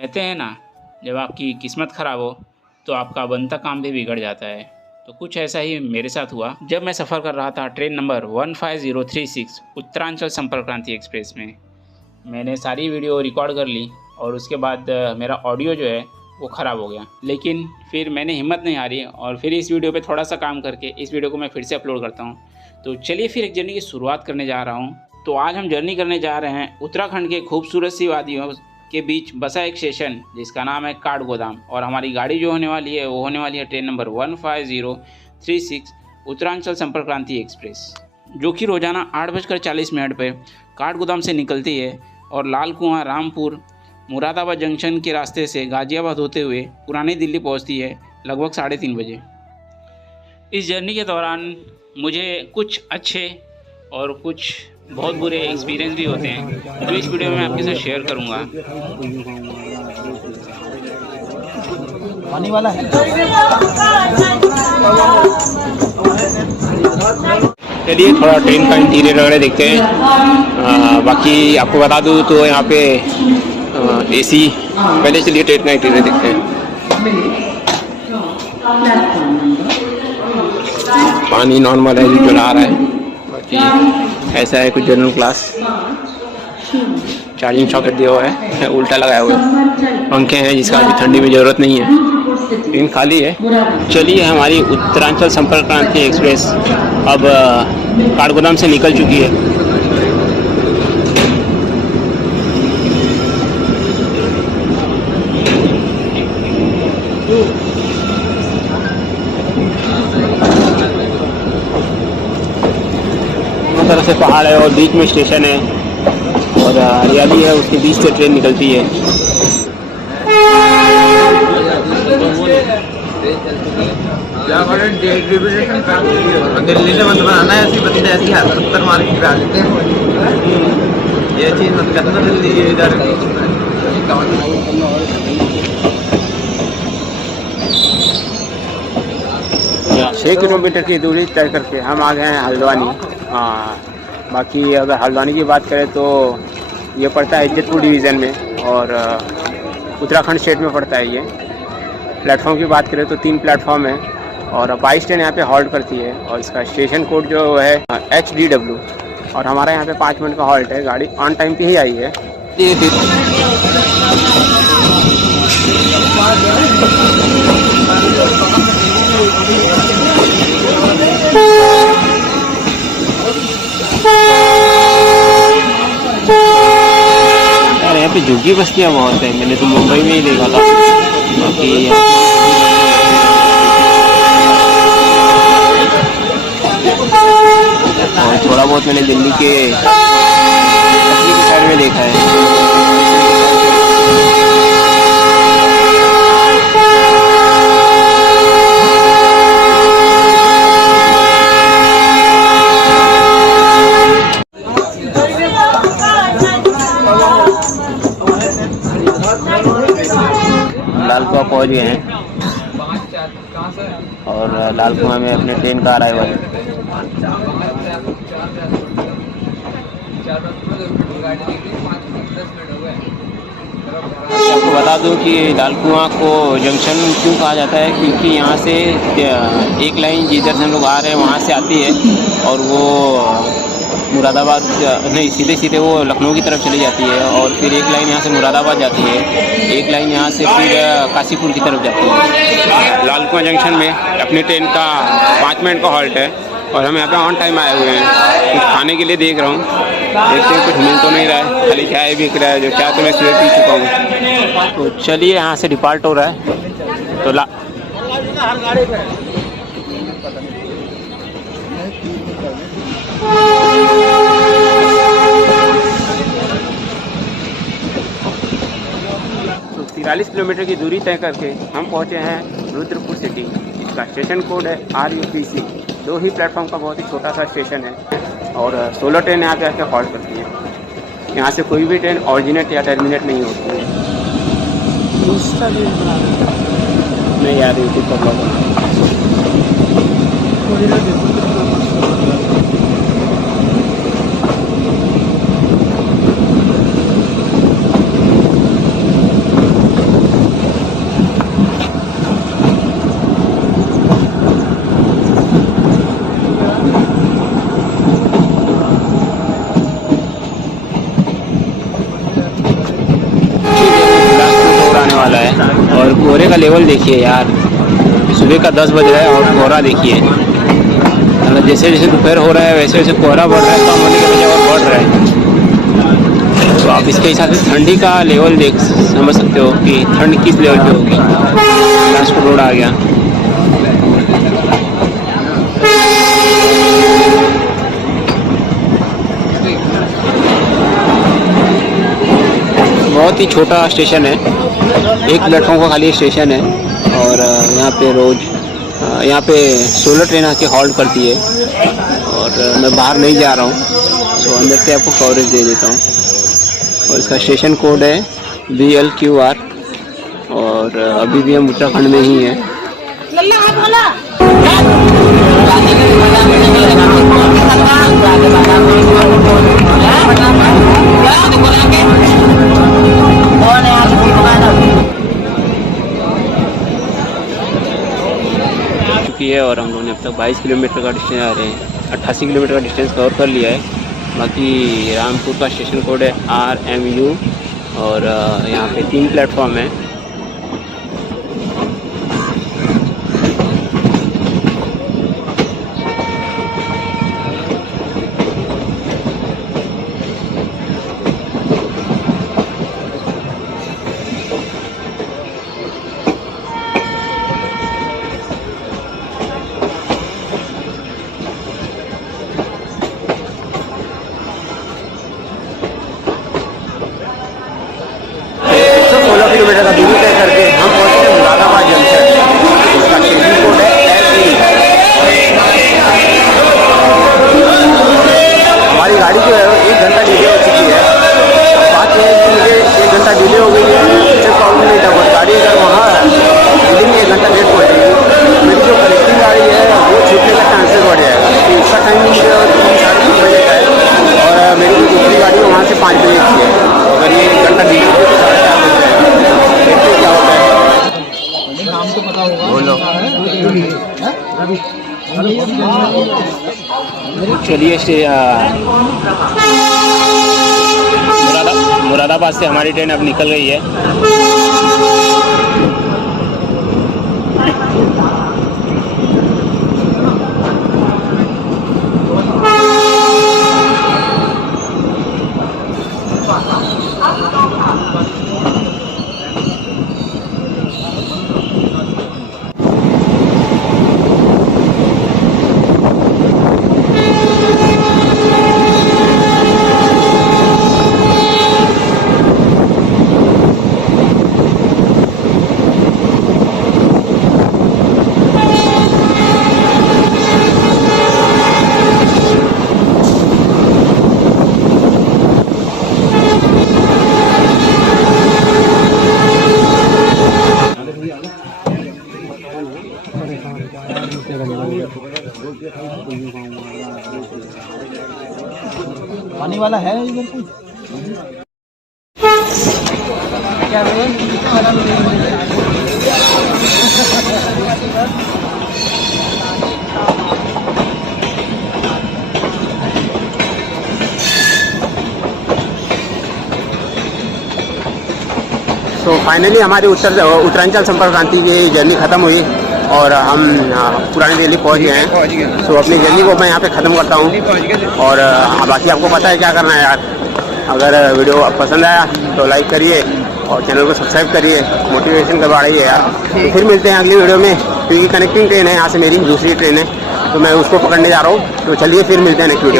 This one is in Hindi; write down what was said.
कहते हैं ना, जब आपकी किस्मत ख़राब हो तो आपका बनता काम भी बिगड़ जाता है। तो कुछ ऐसा ही मेरे साथ हुआ जब मैं सफ़र कर रहा था ट्रेन नंबर 15036 उत्तरांचल संपर्क क्रांति एक्सप्रेस में। मैंने सारी वीडियो रिकॉर्ड कर ली और उसके बाद मेरा ऑडियो जो है वो ख़राब हो गया। लेकिन फिर मैंने हिम्मत नहीं हारी और फिर इस वीडियो पे थोड़ा सा काम करके इस वीडियो को मैं फिर से अपलोड करता हूँ। तो चलिए फिर एक जर्नी की शुरुआत करने जा रहा हूँ। तो आज हम जर्नी करने जा रहे हैं उत्तराखंड के खूबसूरत सी वादियों के बीच बसा एक स्टेशन जिसका नाम है काठगोदाम। और हमारी गाड़ी जो होने वाली है वो होने वाली है ट्रेन नंबर 15036 उत्तरांचल संपर्क क्रांति एक्सप्रेस, जो कि रोज़ाना 8:40 पर काठगोदाम से निकलती है और लाल कुआं, रामपुर, मुरादाबाद जंक्शन के रास्ते से गाज़ियाबाद होते हुए पुरानी दिल्ली पहुंचती है लगभग 3:30 बजे। इस जर्नी के दौरान मुझे कुछ अच्छे और कुछ बहुत बुरे एक्सपीरियंस भी होते हैं, जो इस वीडियो में मैं आपके साथ शेयर करूंगा। पानी वाला है। चलिए थोड़ा ट्रेन का इंटीरियर वगैरह देखते हैं। बाकी आपको बता दूं तो यहाँ पे एसी, पहले चलिए ट्रेन का इंटीरियर देखते हैं। पानी नॉर्मल है जो चला रहा है। बाकी ऐसा है कुछ जनरल क्लास। चार्जिंग सॉकेट दिया हुआ है, उल्टा लगाया हुआ है। पंखे हैं जिसका अभी ठंडी में ज़रूरत नहीं है। ट्रेन खाली है। चलिए, हमारी उत्तरांचल संपर्क क्रांति एक्सप्रेस अब काठगोदाम से निकल चुकी है। तरफ से पहाड़ है और बीच में स्टेशन है और हरियाली है, उसके बीच से ट्रेन निकलती है। दिल्ली से मत बनाना है, ऐसी बंदे ऐसी पत्थर मार के गिरा देते हैं। ये चीज मत करना दिल्ली इधर। 6 किलोमीटर की दूरी तय करके हम आ गए हैं हल्द्वानी। बाकी अगर हल्द्वानी की बात करें तो ये पड़ता है इज्जतपुर डिवीज़न में और उत्तराखंड स्टेट में पड़ता है ये। प्लेटफॉर्म की बात करें तो 3 प्लेटफॉर्म है और 22 ट्रेन यहाँ पे हॉल्ट करती है और इसका स्टेशन कोड जो है HDW। और हमारा यहाँ पे 5 मिनट का हॉल्ट है। गाड़ी ऑन टाइम पे ही आई है। यार यहाँ पे झुग्गी बस्तियाँ बहुत है, मैंने तो मुंबई में ही देखा था। बाकी और थोड़ा बहुत मैंने दिल्ली के साइड में देखा है। लाल कुआं पहुँच गए हैं और लाल कुआं में अपने ट्रेन का अराइवल है। आपको बता दूं कि लाल कुआं को जंक्शन क्यों कहा जाता है, क्योंकि यहाँ से एक लाइन जिधर से हम लोग आ रहे हैं वहाँ से आती है और वो मुरादाबाद नहीं, सीधे सीधे वो लखनऊ की तरफ चली जाती है और फिर एक लाइन यहाँ से मुरादाबाद जाती है, एक लाइन यहाँ से फिर काशीपुर की तरफ जाती है। लाल कुआं जंक्शन में अपनी ट्रेन का 5 मिनट का हॉल्ट है और हम यहाँ पे ऑन टाइम आए हुए हैं। कुछ खाने के लिए देख रहा हूँ, देखते हैं कुछ मिल तो नहीं रहा है, खाली चाय बिक रहा है। जो चाय तो मैं सुबह पी चुका हूँ। तो चलिए, यहाँ से डिपार्ट हो रहा है। तो 43 किलोमीटर की दूरी तय करके हम पहुँचे हैं रुद्रपुर सिटी। इसका स्टेशन कोड है RUPC। 2 ही प्लेटफॉर्म का बहुत ही छोटा सा स्टेशन है और 16 ट्रेन यहाँ पे आके हॉल्ट करती है। यहाँ से कोई भी ट्रेन ऑरिजिनेट या टर्मिनेट नहीं होती है। मैं यार यूट्यूब पर ब्लॉग कोहरे का लेवल देखिए यार, सुबह का 10 बज रहा है और कोहरा देखिए। मतलब जैसे जैसे दोपहर हो रहा है वैसे वैसे कोहरा बढ़ रहा है, कम होने के बजाय और बढ़ रहा है। तो आप इसके हिसाब से ठंडी का लेवल देख समझ सकते हो कि ठंड किस लेवल पे होगी। ट्रांसपोर्ट रोड आ गया। बहुत ही छोटा स्टेशन है, एक प्लेटफॉर्म का खाली स्टेशन है। और यहाँ पे रोज़ यहाँ पे 16 ट्रेन आके हॉल्ट करती है। और मैं बाहर नहीं जा रहा हूँ, तो अंदर से आपको कवरेज दे देता हूँ। और इसका स्टेशन कोड है BLQR। और अभी भी हम उत्तराखंड में ही हैं। है और हम लोगों ने अब तक 22 किलोमीटर का डिस्टेंस आ रहे हैं, 88 किलोमीटर का डिस्टेंस कवर कर लिया है। बाकी रामपुर का स्टेशन कोड है RMU। और यहाँ पे 3 प्लेटफॉर्म है। किलोमीटर का दूरी तय करके हम पहुंचे हैं मुरादाबाद जंक्शन। इसका स्टेशन कोड है SE। हमारी गाड़ी जो है 1 घंटा डिले हो चुकी है। बात यह है कि मुझे 1 घंटा डिले हो गई है, मुझे प्रॉब्लम नहीं था। बट गाड़ी अगर वहाँ है दिल्ली में 1 घंटा लेट पहुँचेगी, मेरी जो कनेक्टिंग गाड़ी है वो छूटने का चांसेस बढ़ जाएगा। तो इसका टाइमिंग 3:30 बजे का है और मेरी जो दूसरी गाड़ी है वहाँ से 5 बजे की है। अगर ये 1 घंटा डिले हो तो 4:30 बज जाएगा। देखते क्या होता है। नाम तो पता होगा। बोलो। चलिए मुरादाबाद से हमारी ट्रेन अब निकल गई है। पानी वाला है इधर कोई? क्या तो फाइनली हमारी उत्तरांचल संपर्क क्रांति की जर्नी ख़त्म हुई और हम पुरानी दिल्ली पहुंच गए हैं। तो अपनी जर्नी को मैं यहाँ पे ख़त्म करता हूँ। और बाकी आपको पता है क्या करना है यार। अगर वीडियो पसंद आया तो लाइक करिए और चैनल को सब्सक्राइब करिए, मोटिवेशन करवा रही है यार। तो फिर मिलते हैं अगली वीडियो में, क्योंकि कनेक्टिंग ट्रेन है यहाँ से, मेरी दूसरी ट्रेन है तो मैं उसको पकड़ने जा रहा हूँ। तो चलिए फिर मिलते हैं नेक्स्ट वीडियो।